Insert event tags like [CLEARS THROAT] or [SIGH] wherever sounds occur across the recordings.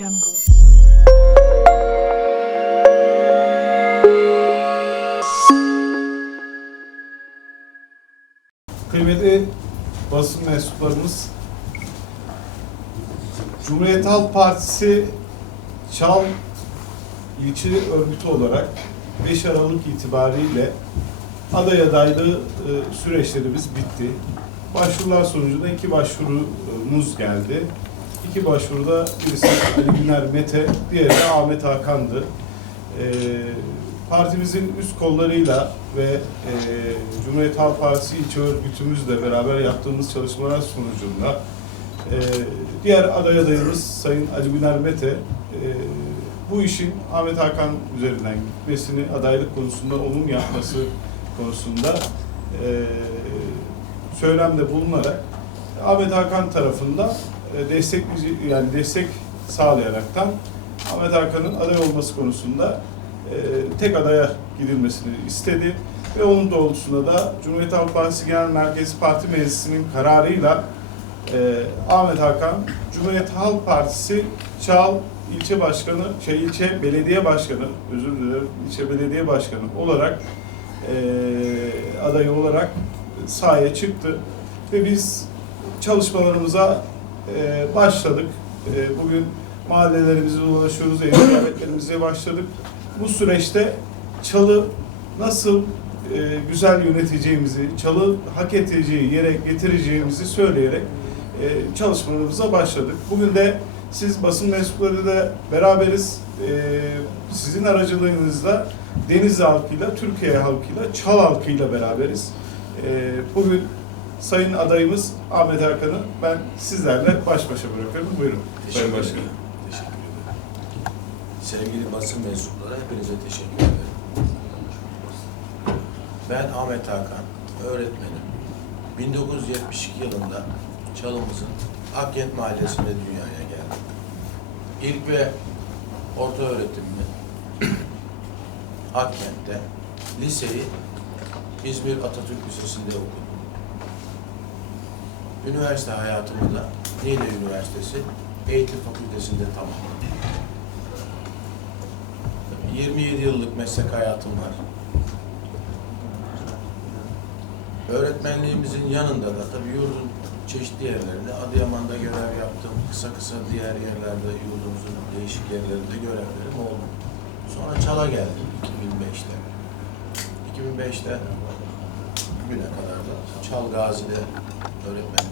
jungle. Kıymetli basın mensuplarımız, Cumhuriyet Halk Partisi Çal ilçe örgütü olarak 5 Aralık itibariyle aday adaylığı e, süreçlerimiz bitti. Başvurular sonucunda iki başvurumuz geldi. İki başvuruda birisi Ali Güner Mete, diğeri de Ahmet Hakan'dı. E, partimizin üst kollarıyla ve e, Cumhuriyet Halk Partisi ilçe örgütümüzle beraber yaptığımız çalışmalar sonucunda e, diğer aday adayımız Sayın Ali Güner Mete e, bu işin Ahmet Hakan üzerinden gitmesini, adaylık konusunda onun yapması konusunda e, söylemde bulunarak Ahmet Hakan tarafında e, destek yani destek sağlayaraktan Ahmet Hakan'ın aday olması konusunda e, tek adaya gidilmesini istedi ve onun doğrultusunda da Cumhuriyet Halk Partisi Genel Merkezi Parti Meclisi'nin kararıyla e, Ahmet Hakan Cumhuriyet Halk Partisi Çal ilçe başkanı, şey ilçe belediye başkanı, özür dilerim, ilçe belediye başkanı olarak e, adayı olarak sahaya çıktı. Ve biz çalışmalarımıza e, başladık. E, bugün mahallelerimize dolaşıyoruz, ev ziyaretlerimize başladık. Bu süreçte Çalı nasıl e, güzel yöneteceğimizi, Çalı hak edeceği yere getireceğimizi söyleyerek e, çalışmalarımıza başladık. Bugün de siz basın mensupları da beraberiz. E, sizin aracılığınızla Denizli halkıyla, Türkiye halkıyla, Çal halkıyla beraberiz. E, bugün Sayın adayımız Ahmet Hakan'ı ben sizlerle baş başa bırakıyorum. Buyurun Sayın Teşekkür Başkanım. ederim. Teşekkür ederim. Sevgili basın mensupları hepinize teşekkür ederim. Ben Ahmet Hakan, öğretmenim. 1972 yılında Çalımızın Akkent Mahallesi'nde dünyaya geldim. İlk ve orta öğretimimi Akkent'te, liseyi İzmir Atatürk Lisesi'nde okudum. Üniversite hayatımı da Niğde Üniversitesi Eğitim Fakültesi'nde tamamladım. 27 yıllık meslek hayatım var. Öğretmenliğimizin yanında da tabii yurdun çeşitli yerlerinde Adıyaman'da görev yaptım. Kısa kısa diğer yerlerde yurdumuzun değişik yerlerinde görevlerim oldu. Sonra Çal'a geldim 2005'te. 2005'te bugüne kadar da Çal Gazi'de öğretmen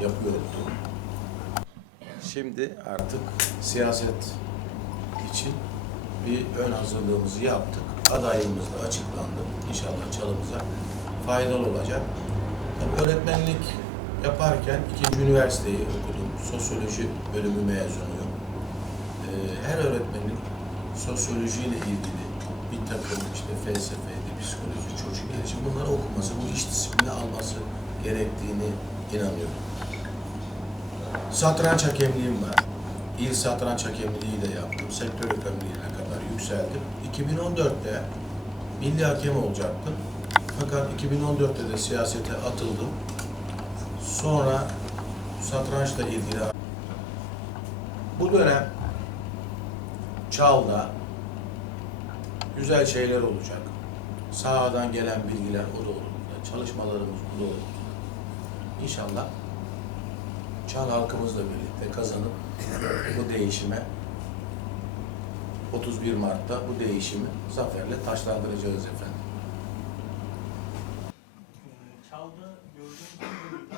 yapıyordum. Şimdi artık siyaset için bir ön hazırlığımızı yaptık. Adaylığımız da açıklandı. İnşallah çalımıza faydalı olacak. Tabii öğretmenlik yaparken ikinci üniversiteyi okudum. Sosyoloji bölümü mezunuyum. Ee, her öğretmenin sosyolojiyle ilgili bir takım işte felsefeydi, psikoloji, çocuk gelişimi bunları okuması, bu iş disiplini alması gerektiğini inanıyorum. Satranç hakemliğim var. İl satranç hakemliği de yaptım. Sektör hakemliğine kadar yükseldim. 2014'te milli hakem olacaktım. Fakat 2014'te de siyasete atıldım. Sonra satrançla ilgili bu dönem Çal'da güzel şeyler olacak. Sahadan gelen bilgiler o doğrultuda, çalışmalarımız bu doğrultuda. İnşallah Çal halkımızla birlikte kazanıp bu değişime 31 Mart'ta bu değişimi zaferle taşlandıracağız efendim. Çalda gördüğümüz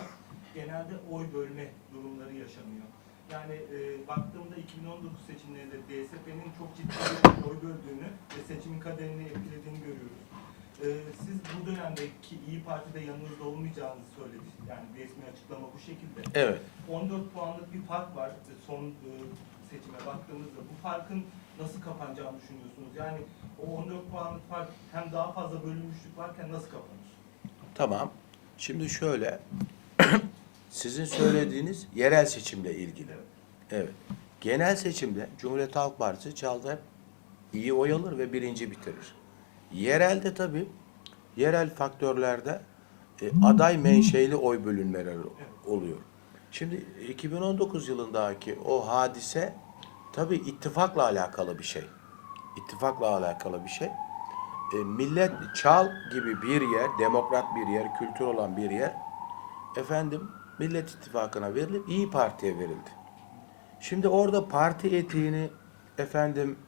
genelde oy bölme durumları yaşanıyor. Yani e, baktığımda 2019 seçimlerinde DSP'nin çok ciddi bir oy böldüğünü ve seçimin kaderini etkilediğini görüyoruz. E, siz bu dönemdeki İyi Parti'de yanınızda olmayacağınızı söylediniz. Yani resmi açıklama bu şekilde. Evet. 14 puanlık bir fark var e, son e, seçime baktığımızda. Bu farkın nasıl kapanacağını düşünüyorsunuz? Yani o 14 puanlık fark hem daha fazla bölünmüşlük varken nasıl kapanır? Tamam. Şimdi şöyle. [CLEARS THROAT] Sizin söylediğiniz yerel seçimle ilgili. Evet. Genel seçimde Cumhuriyet Halk Partisi hep iyi oy alır ve birinci bitirir. Yerelde tabii yerel faktörlerde e, aday menşeili oy bölünmeleri oluyor. Şimdi 2019 yılındaki o hadise tabii ittifakla alakalı bir şey. İttifakla alakalı bir şey. E, millet çal gibi bir yer, demokrat bir yer, kültür olan bir yer efendim Millet İttifakı'na verilip İyi Parti'ye verildi. Şimdi orada parti etiğini efendim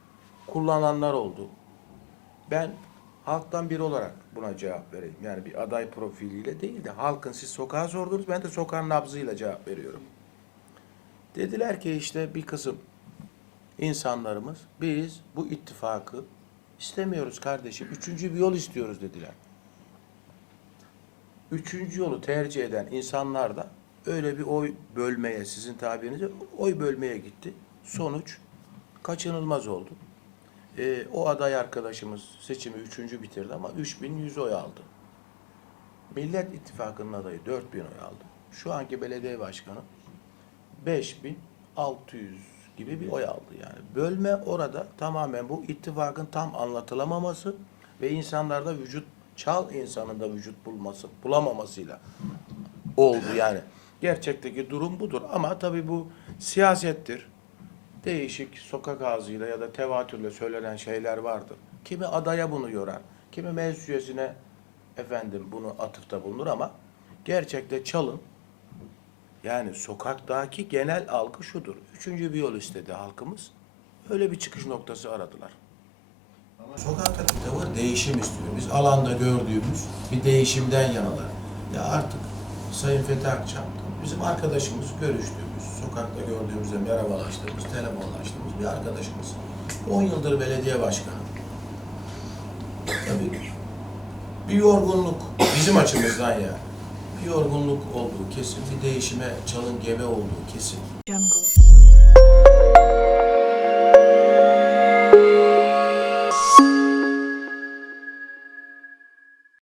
kullananlar oldu. Ben halktan biri olarak buna cevap vereyim. Yani bir aday profiliyle değil de halkın siz sokağa sordunuz ben de sokağın nabzıyla cevap veriyorum. Dediler ki işte bir kısım insanlarımız biz bu ittifakı istemiyoruz kardeşim. Üçüncü bir yol istiyoruz dediler. Üçüncü yolu tercih eden insanlar da öyle bir oy bölmeye, sizin tabirinize oy bölmeye gitti. Sonuç kaçınılmaz oldu. Ee, o aday arkadaşımız seçimi üçüncü bitirdi ama 3100 oy aldı. Millet İttifakı'nın adayı 4000 oy aldı. Şu anki belediye başkanı 5600 gibi bir oy aldı yani. Bölme orada tamamen bu ittifakın tam anlatılamaması ve insanlarda vücut çal insanında vücut bulması bulamamasıyla oldu yani. Gerçekteki durum budur ama tabii bu siyasettir. Değişik sokak ağzıyla ya da tevatürle söylenen şeyler vardır. Kimi adaya bunu yorar, kimi meclis üyesine efendim bunu atıfta bulunur ama gerçekte çalın yani sokaktaki genel algı şudur. Üçüncü bir yol istedi halkımız. Öyle bir çıkış noktası aradılar. Sokaktaki tavır değişim istiyor. Biz alanda gördüğümüz bir değişimden yanalar. Ya artık Sayın Fethi Akçam bizim arkadaşımız, görüştüğümüz, sokakta gördüğümüzde merhabalaştığımız, telefonlaştığımız bir arkadaşımız. 10 yıldır belediye başkanı. Tabii bir yorgunluk bizim açımızdan ya. Bir yorgunluk olduğu kesin, bir değişime çalın gebe olduğu kesin. Jungle.